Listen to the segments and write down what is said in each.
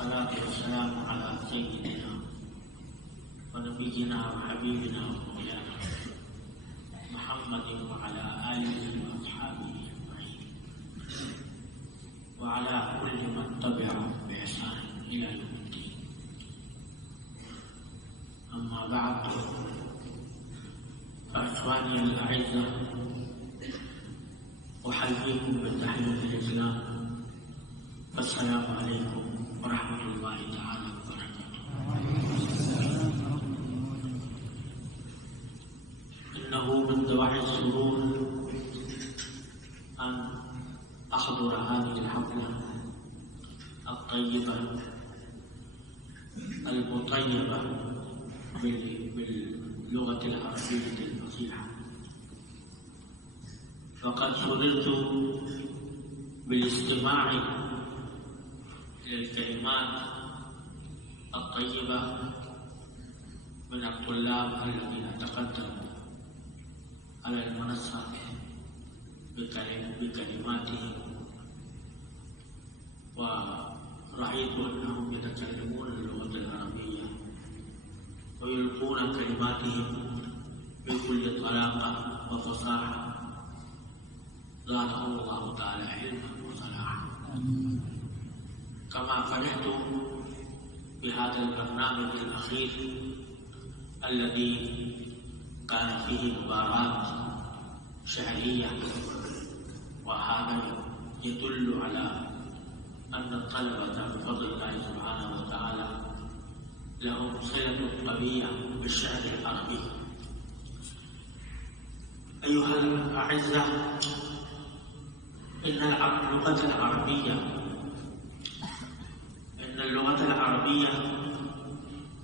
والصلاة والسلام على سيدنا ونبينا وحبيبنا ومولانا محمد وعلى آله وأصحابه أجمعين وعلى كل من تبعهم بإحسان إلى يوم الدين. أما بعد، فإخواني الأعزة، أحييكم بتحية الإسلام، السلام عليكم ورحمة الله تعالى وبركاته. إنه من دواعي السرور أن أحضر هذه الحفلة الطيبة المطيبة باللغة العربية الفصيحة. فقد سررت بالاستماع للكلمات الطيبة من الطلاب الذين تقدموا على المنصة بكلماتهم، ورأيت أنهم يتكلمون اللغة العربية ويلقون كلماتهم بكل طلاقة وفصاحة، زادهم الله تعالى علما وصلاحا. كما فرحت بهذا البرنامج الأخير الذي كان فيه مباراة شعرية، وهذا يدل على أن الطلبة بفضل الله سبحانه وتعالى لهم صلة قوية بالشعر العربي. أيها الأعزة، إن اللغة العربية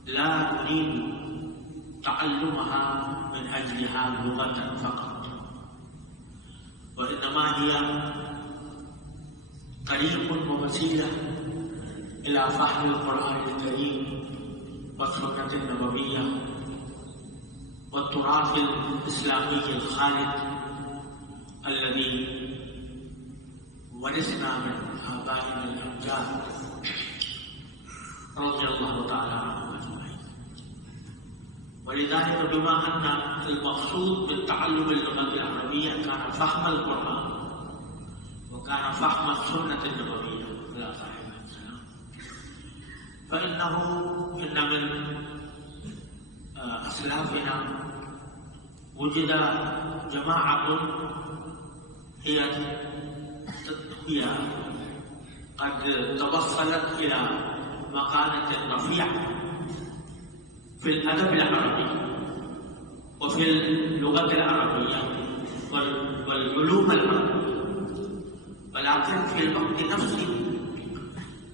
لا نريد تعلمها من أجلها لغة فقط، وإنما هي طريق ووسيلة إلى فهم القرآن الكريم والسنة النبوية والتراث الإسلامي الخالد الذي ورثنا من آبائنا الأمجاد رضي الله تعالى عنهم أجمعين. ولذلك بما أن المقصود بالتعلم اللغة العربية كان فهم القرآن وكان فهم السنة النبوية على صاحب السلام، إن من أسلافنا وجد جماعة هي قد توصلت إلى مكانة رفيعة في الأدب العربي وفي اللغة العربية والعلوم العربية، ولكن في الوقت نفسه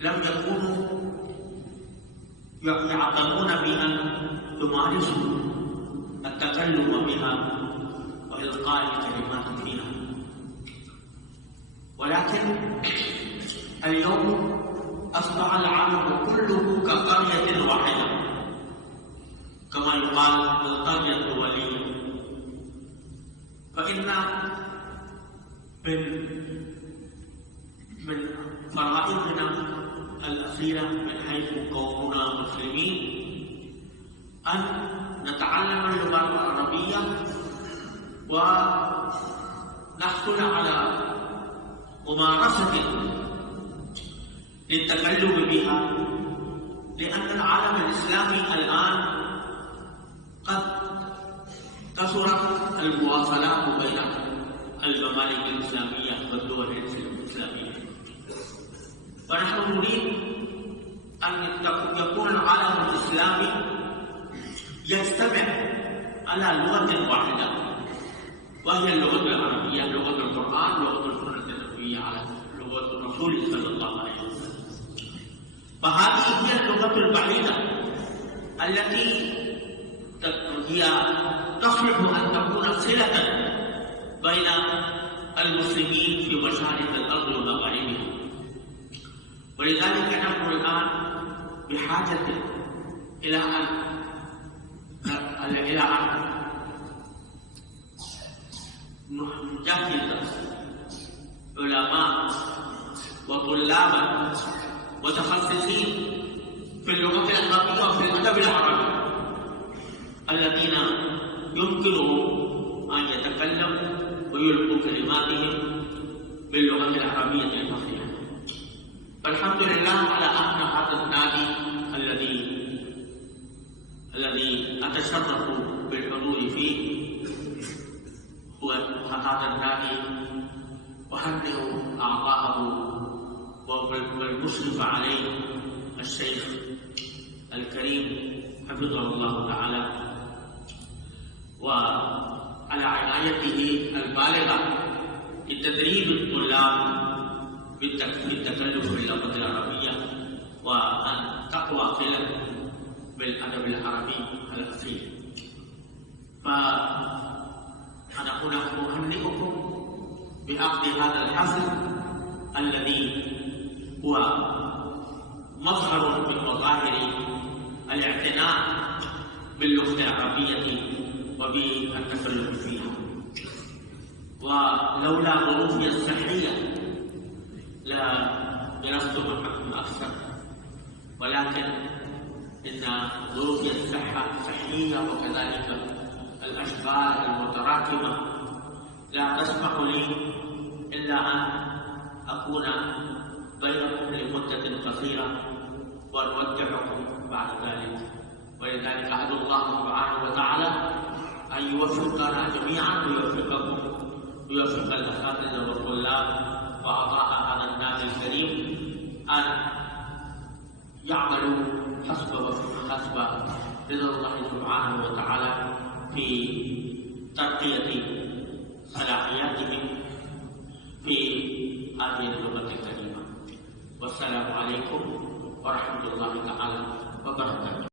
لم يكونوا يعتقون بأن يمارسوا التكلم بها وإلقاء الكلمات فيها. ولكن اليوم أصبح العالم كله كقرية واحدة، كما يقال القرية الدولية. فإن من فرائضنا الأخيرة من حيث كوننا مسلمين أن نتعلم اللغة العربية ونحصل على ممارسة للتكلم بها، لأن العالم الإسلامي الآن قد كثرت المواصلات بين الممالك الإسلامية والدول الإسلامية، ونحن نريد أن يكون العالم الإسلامي يجتمع على لغة واحدة، وهي اللغة العربية، لغة القرآن، لغة السنة النبوية، على لغة الرسول صلى الله عليه وسلم. فهذه هي اللغة الوحيدة التي هي تصلح أن تكون صلة بين المسلمين في مشارق الأرض ومغاربها. ولذلك نحن الآن بحاجة إلى أن نجهز علماء وطلابا मुतखस्सिसीन फिल लुगत अल-अरबिय्या व फिल अदब अल-अरबी अल्लज़ीना युमकिनुहुम अन यतकल्लमू व युल्क़ू कलिमातिहिम बिल लुगत अल-अरबिय्या अल-फसीहा। अल्हम्दुलिल्लाह अला अन्ना हाज़ा अन-नादी الذي أتشرف بالحضور فيه هو هذا النادي، أهنئ أعضاءه والمشرف عليه الشيخ الكريم حفظه الله تعالى، وعلى عنايته البالغة لتدريب الطلاب بالتكلف باللغة العربية وأن تقوى صلتهم بالأدب العربي الأصيل. فأنا هنا أهنئكم بأخذ هذا الحفل الذي هو مظهر من مظاهر الاعتناء باللغة العربية وبالتكلم فيها. ولولا ظروفي الصحية لدرست معكم أكثر، ولكن إن ظروفي الصحية وكذلك الأشغال المتراكمة لا تسمح لي إلا أن أكون بينكم لمدة قصيرة ونودعكم بعد ذلك. ولذلك أدعو الله سبحانه وتعالى أن يوفقنا جميعا ويوفقكم ويوفق الأساتذة والطلاب وأعضاء هذا النادي الكريم أن يعملوا حسب رضا الله سبحانه وتعالى في ترقية صلاحياتهم في هذه اللغة الكريمة. والسلام عليكم ورحمة الله تعالى وبركاته.